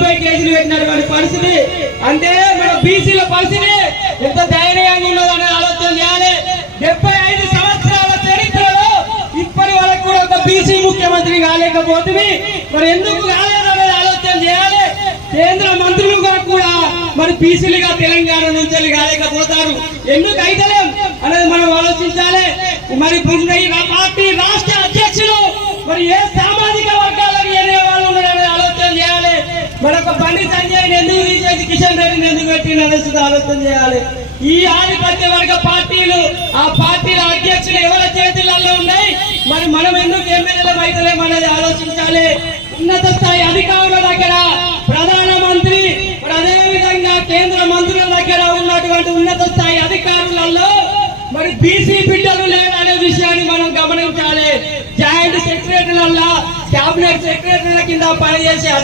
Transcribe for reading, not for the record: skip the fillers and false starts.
70 కేజీలు పెట్టినటువంటి పరిస్థితి. అంటే మన బీసీల పరిస్థితి ఎంత దయనీయంగా ఉన్నదని ఆలోచన చేయాలి. 75 సంవత్సరాల చరిత్రలో ఇప్పటి వరకు కూడా ఒక బీసీ ముఖ్యమంత్రి కాలేకపోతుంది. మరి ఎందుకు కాలేదనేది ఆలోచన చేయాలి. కేంద్ర మంత్రులుగా కూడా మరి బీసీలుగా తెలంగాణ నుంచి కాలేకపోతారు. ఎందుకు అయితలేం అనేది మనం ఆలోచించాలి. మరి పార్టీ రాష్ట్ర అధ్యక్షులు మరి ఏ సామాజిక వర్గాలకు ఏనే వాళ్ళు ఉన్నారనే ఆలోచన చేయాలి. మరొక బండి సంజయ్ ఎందుకు తీసేసి కిషన్ రెడ్డిని ఎందుకు పెట్టిననేది ఆలోచన చేయాలి. ఈ ఆధిపత్య వర్గ పార్టీలు ఆ పార్టీల అధ్యక్షులు ఎవరి చేతులలో ఉన్నాయి. మరి మనం ఎందుకు ఎమ్మెల్యేలు అయితలేమనేది ఆలోచించాలి. ఉన్నత స్థాయి అధికారుల దగ్గర ప్రధానమంత్రి మరి అదే విధంగా కేంద్ర మంత్రుల దగ్గర ఉన్నటువంటి ఉన్నత స్థాయి అధికారులలో మరి బీసీ బిడ్డలు లేదనే విషయాన్ని మనం గమనించాలి. జాయింట్ సెక్రటరీల క్యాబినెట్ సెక్రటరీల కింద పనిచేసే అధికారులు